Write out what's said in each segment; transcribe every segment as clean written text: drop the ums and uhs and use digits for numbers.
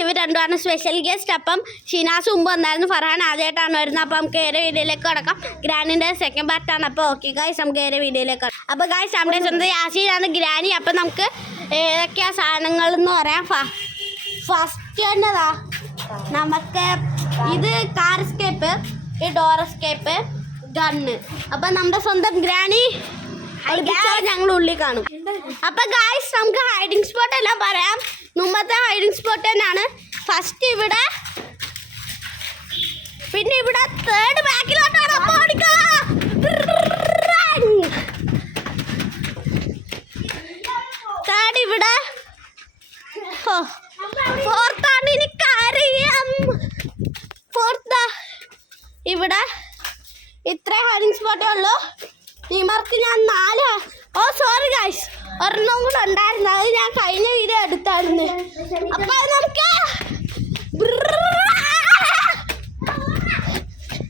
ഇവർ രണ്ടുമാണ് special guest. അപ്പം ഷിനാസ് മുമ്പ് വന്നായിരുന്നു, ഫർഹാൻ ആദ്യമായിട്ടാണ് വരുന്നത്. അപ്പം നമുക്ക് ഏറെ വീഡിയോയിലേക്ക് കിടക്കാം. ഗ്രാനിൻ്റെ സെക്കൻഡ് പാർട്ടാണ്. അപ്പോൾ ഓക്കെ ഗായ്സ്, നമുക്ക് ഏറെ വീഡിയോയിലേക്ക് കിടക്കാം. അപ്പോൾ ഗായ്സ് നമ്മുടെ സ്വന്തം യാസീനാണ് ഗ്രാനി. അപ്പം നമുക്ക് ഏതൊക്കെയാണ് സാധനങ്ങൾ എന്ന് പറയാം. ഫസ്റ്റ് എന്നതാ നമുക്ക് ഇത് കാർ എസ്കേപ്പ്, ഈ ഡോർ എസ്കേപ്പ്, ഗണ്ണ്. അപ്പം നമ്മുടെ സ്വന്തം ഗ്രാനി ഞങ്ങൾ ഉള്ളിൽ കാണും. അപ്പൊ ഗായ്സ് നമുക്ക് ഹൈഡിങ് സ്പോട്ട് എല്ലാം പറയാം. മുമ്പത്തെ ഹൈഡിങ് സ്പോട്ട് തന്നെയാണ്. ഫസ്റ്റ് ഇവിടെ, പിന്നെ ഇവിടെ തേർഡ് ബാക്കിലോട്ടാണ്. തേർഡ് ഇവിടെ, ഫോർത്താണ് എനിക്കറിയാം. ഫോർത്ത് ഇവിടെ. ഇത്രേ ഹൈഡിങ് സ്പോട്ടേ ഉള്ളൂ. നിമർക്ക് ഞാൻ 4 സോറി ഗൈസ്, ഒരെണ്ണം കൂടെ ഉണ്ടായിരുന്നു. അത് ഞാൻ കഴിഞ്ഞ വീഡിയോ എടുത്തായിരുന്നു. അപ്പൊ നമുക്ക്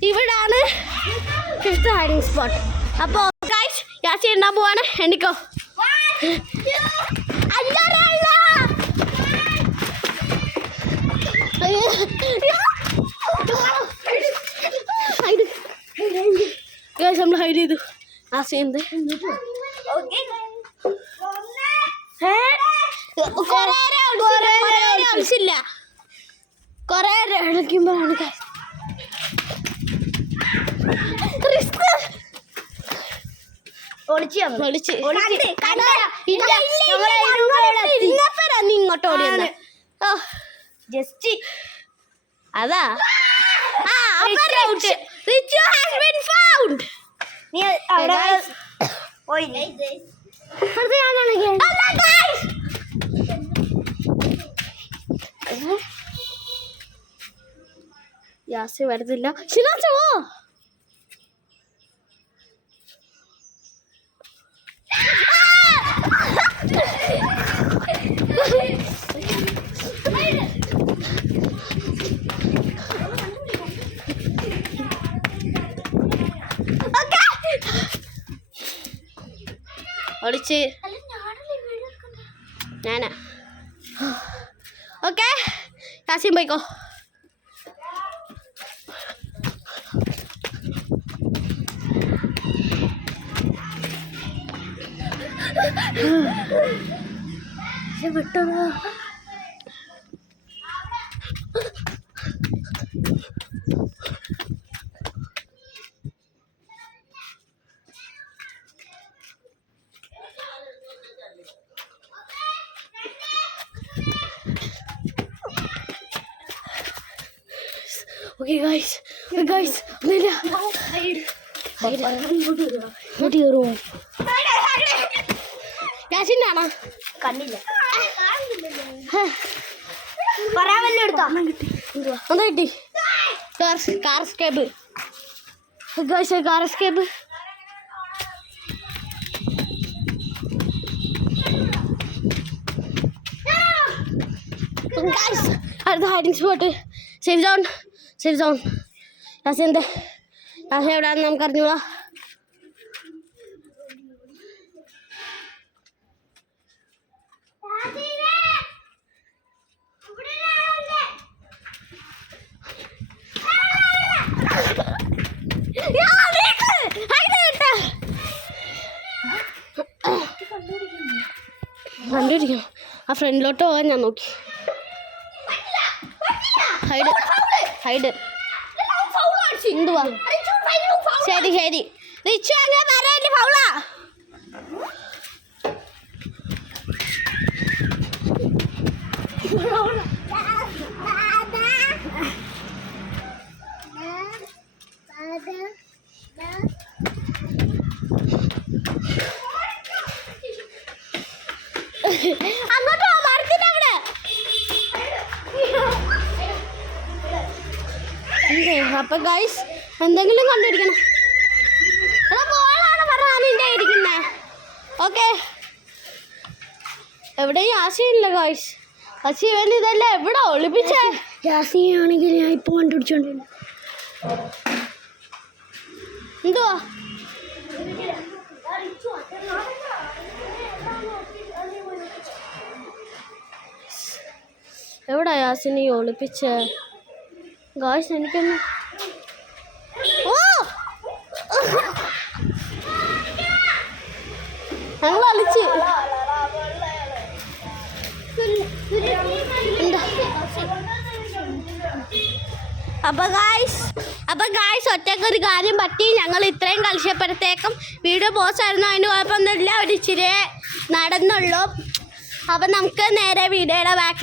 ഇവിടാണ് 5th ഹൈഡിങ് സ്പോട്ട്. അപ്പോൾ ഗൈസ് യാസി ഉണ്ടാൻ പോവാണ്. എണ്ണിക്കോ. നമ്മൾ ഹൈഡ് ചെയ്തു. ആവശ്യമില്ല, കൊറേ ഇടയ്ക്കുമ്പോഴാണ് നീ ഇങ്ങോട്ട് ഓടിയത്. ജസ്റ്റ് അതാ. യാസി വരുന്നില്ല. ഷിനാച്ചോ ഒളിച്ച് ഞാനാ. ഓക്കെ യാസിൻ പോയിക്കോ. വിട്ടതാ. ഓക്കെ ഗൈസ്, ഒന്നുമില്ല. യാസിനാണോ? കണ്ടില്ല. പറയാൻ വല്ല എടുത്തോ? ഒന്ന് കിട്ടി. Car escape guys, car escape. അടുത്ത ഹൈഡിങ് സ്പോട്ട് സേഫ് സോൺ. യാസിൻ്റെ യാസിൻ എവിടെയാണെന്ന് നമുക്ക് അറിഞ്ഞൂടാ. കണ്ടിരിക്കണം. ആ ഫ്രണ്ടിലോട്ട് പോകാൻ ഞാൻ നോക്കി. ഹൈഡ് എന്തുവാ? ശരി റിച്ചു അങ്ങനെ വരാല്ലേ ഫൗളാ. അങ്ങോട്ടോ മരത്തിന്റെ അവിടെ. അപ്പൊ ഗൈസ് എന്തെങ്കിലും കണ്ടിരിക്കണം. ബോളാണ് പറയാനിന്റെ ഇരിക്കുന്നേ. ഓക്കെ എവിടെയും യാസിയില്ല ഗൈസ്. പക്ഷെ ഇവൻ ഇതല്ല എവിടെ ഒളിപ്പിച്ചേ. യാസിയാണെങ്കിൽ ഞാൻ ഇപ്പൊ കണ്ടുപിടിച്ചോണ്ടിരുന്നു. എന്തുവാ? എവിടെ യാസിനെ ഒളിപ്പിച്ച ഗായ്സ് എനിക്കൊന്ന് ഓ ഞങ്ങൾ കളിച്ച് അപ്പൊ ഗായ്സ് ഒറ്റക്കൊരു കാര്യം പറ്റി ഞങ്ങൾ ഇത്രയും കളിച്ചപ്പോഴത്തേക്കും വീഡിയോ പോസ്റ്റ് ആയിരുന്നു. അതിന് കുഴപ്പമൊന്നുമില്ല, ഒരു ഇച്ചിരി നടന്നുള്ളൂ. അപ്പം നമുക്ക് നേരെ വീഡിയോയുടെ ബാക്കി